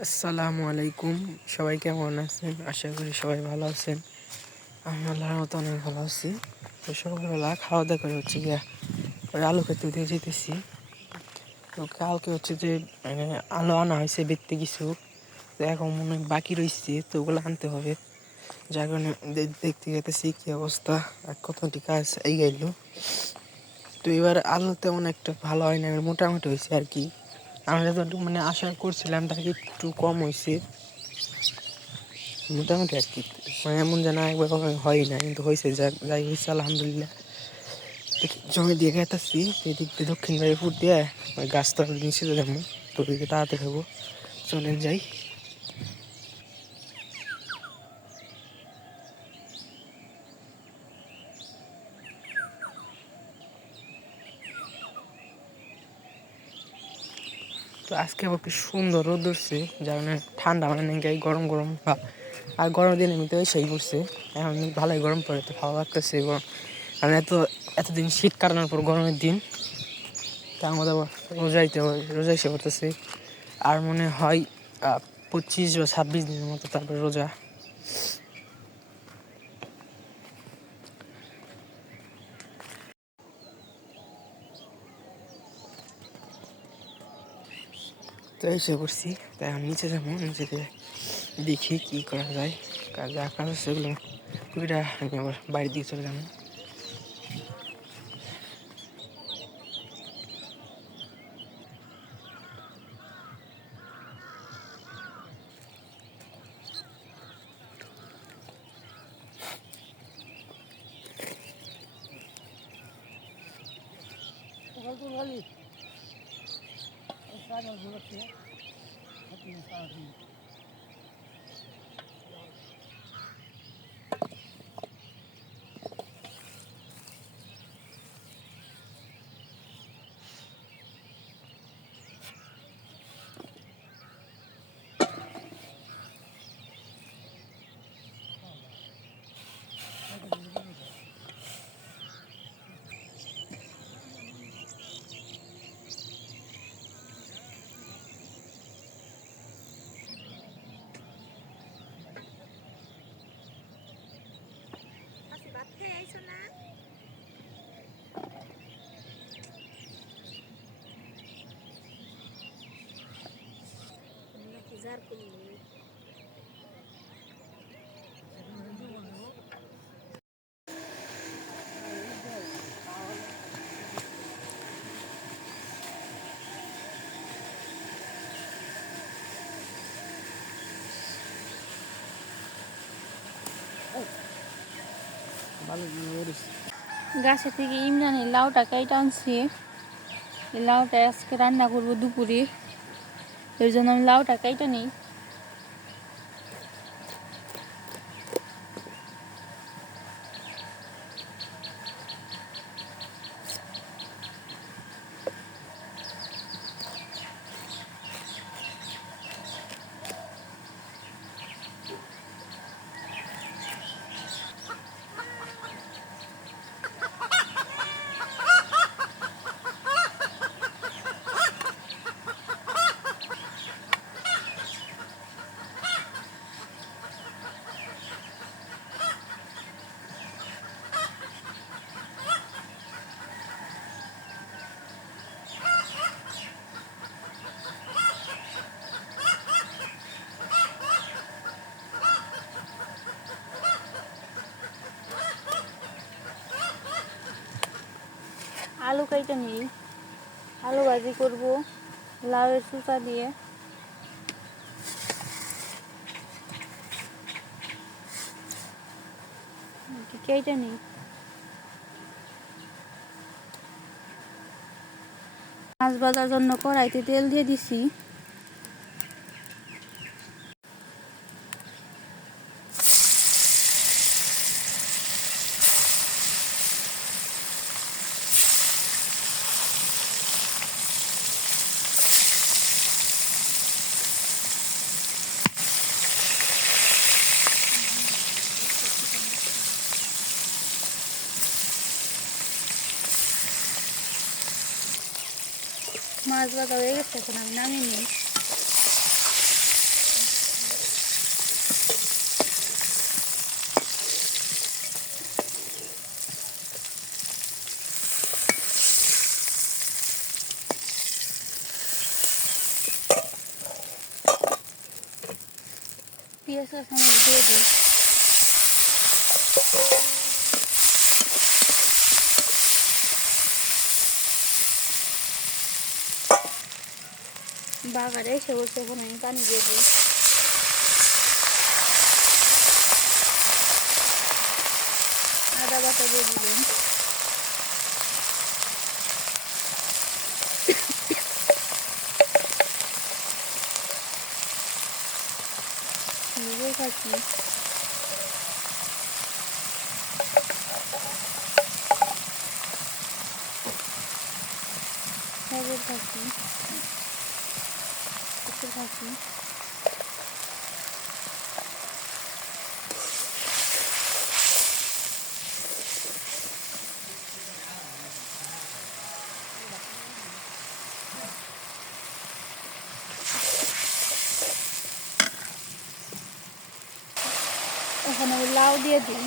আসসালামু আলাইকুম। সবাই কেমন আছেন? আশা করি সবাই ভালো আছেন। আমি আল্লাহর মতো অনেক ভালো আছি। তো সকালবেলা খাওয়া দাওয়া করে হচ্ছে গিয়া ওই আলু খেতে দিয়ে যেতেছি। তো কালকে হচ্ছে যে আলু আনা হয়েছে দেখতে কিছু, তো এখন মনে হয় বাকি রয়েছে, তো ওগুলো আনতে হবে। যার কারণে দেখতে গেতেছি কী অবস্থা আর কতটি কাজ এই গেল। তো এবার আলু তেমন একটা ভালো হয় না, মোটামুটি হয়েছে আর কি। আমরা যতটুকু মানে আশা করছিলাম তার একটু কম হয়েছে মোটামুটি আর কি। মানে এমন যেন একবার কখনো হয় না, কিন্তু হয়েছে, যাই হয়েছে আলহামদুলিল্লাহ। দেখি জমি দিয়ে গেতেছি, এদিক দিয়ে দক্ষিণ বাড়ি ফুট দিয়ে ওই গাছটা নিচে যাবো, তো ওদিকে তাড়াতাড়ি হবো, চলেন যাই। তো আজকে আবার কি সুন্দর রোদ উঠছে, যার মানে ঠান্ডা মানে নেই, গরম গরম বা আর গরমের দিনের মধ্যে সেই করছে। এখন ভালোই গরম পড়ে, তো ভালো লাগতেছে গরম। কারণ এতদিন শীত কাটানোর পর গরমের দিন, তার মধ্যে আবার রোজা এসে পড়তেছে। আর মনে হয় 25 বা 26 দিনের মতো তারপরে রোজা। তো এসে করছি, তাই আমি নিচে যাবো, নিচে দিয়ে দেখি কী করা যায়। যা কাজ আছে সেগুলো কুড়িটা আমি আবার বাড়ির দিকে চলে যাবো। গাছে থেকে ইমরানের লাউটা কেটে আনছি। এই লাউটা আজকে রান্না করবো দুপুরে, ওই জন্য আমি লাউটা কেটে নিই। আলু কেটে নিই, আলু ভাজি করবো লাউয়ের চুচা দিয়ে। কেটে নিই। মাছ ভাজার জন্য কড়াইতে তেল দিয়ে দিছি। মাছ ভাজা হয়ে গেছে, এখন আমি নামিয়ে নিই। পেঁয়াজ কাঁচামরিচ দিয়ে দিই। বাগারে এসে বলছে, এখন আমি পানি দিয়ে দিই। আদা বাটা দিয়ে দিলাম। নিজেও খাচ্ছি। সবের খাচ্ছি, খাচ্ছি। এখন আমি লাউ দিয়ে দিই।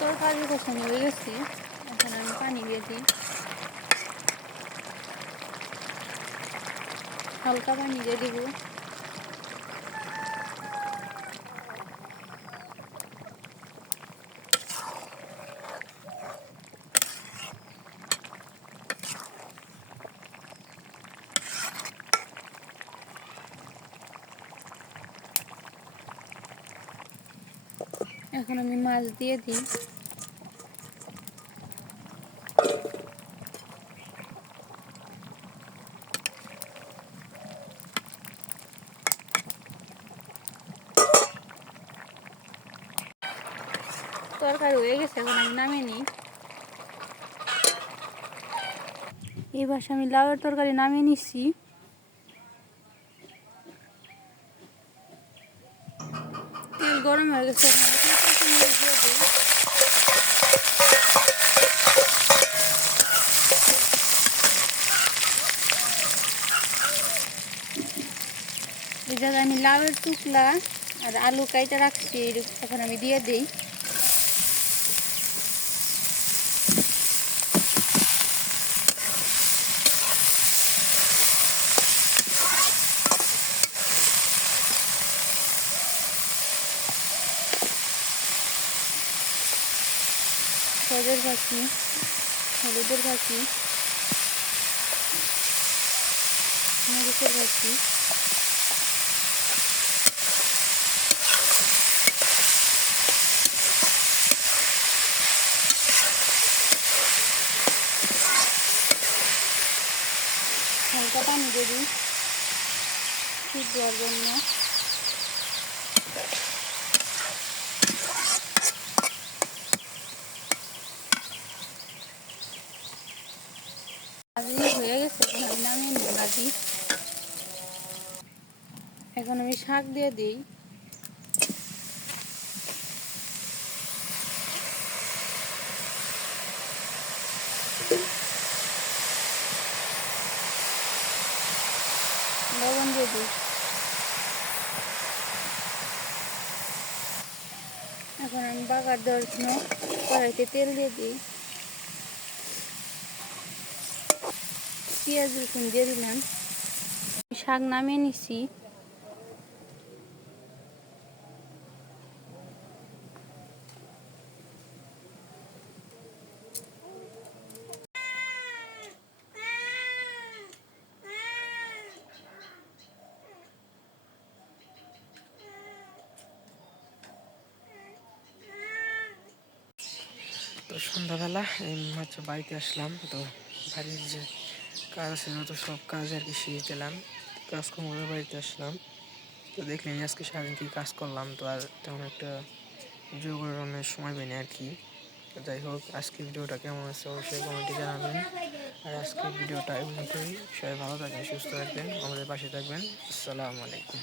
তরকারি কষানো হয়ে গেছে, এখন আমি পানি দিয়ে দিই। হালকা পানি দিয়ে দিব। এখন আমি মাছ দিয়ে দিই। তরকারি হয়ে গেছে, এখন আমি নামিয়ে নিই। এবার আমি লাউয়ের তরকারি নামিয়ে নিচ্ছি। তেল গরম হয়ে গেছে, এখন আমি কাঁচামরিচ দিয়ে দিই। এই জায়গায় আমি লাউয়ের টুকরা আর আলু কাইটা রাখছি, এখন আমি দিয়ে দিই। সজের ভাজি, হলুদের ভাজি, মরিচের ভাজি, হালকা পানি দিয়ে দিই সিদ্ধ দেওয়ার জন্য। ভাজি হয়ে গেছে, এখন আমি নামিয়ে নিই ভাজি। এখন আমি শাক দিয়ে দিই। লবণ দিয়ে দিই। এখন আমি বাগার দেওয়ার জন্য কড়াইতে তেল দিয়ে দিই। পেঁয়াজ রসুন দিয়ে দিলাম। শাক নামিয়ে নিচ্ছি। তো সন্ধ্যাবেলা এই মাত্র বাড়িতে আসলাম। তো বাড়ির যে কাজ আছে তো সব কাজ আর কি শেষ দিলাম, কাজকর্ম করে বাড়িতে আসলাম। তো দেখলেন আজকে সারাদিন কী কাজ করলাম, তো আর তেমন একটা ভিডিও করার অনেক সময় পাইনি আর কি। তো যাই হোক, আজকের ভিডিওটা কেমন আছে অবশ্যই কমেন্টে জানাবেন। আর আজকের ভিডিওটা এই পর্যন্তই। সবাই ভালো থাকবেন, সুস্থ থাকবেন, আমাদের পাশে থাকবেন। আসসালামু আলাইকুম।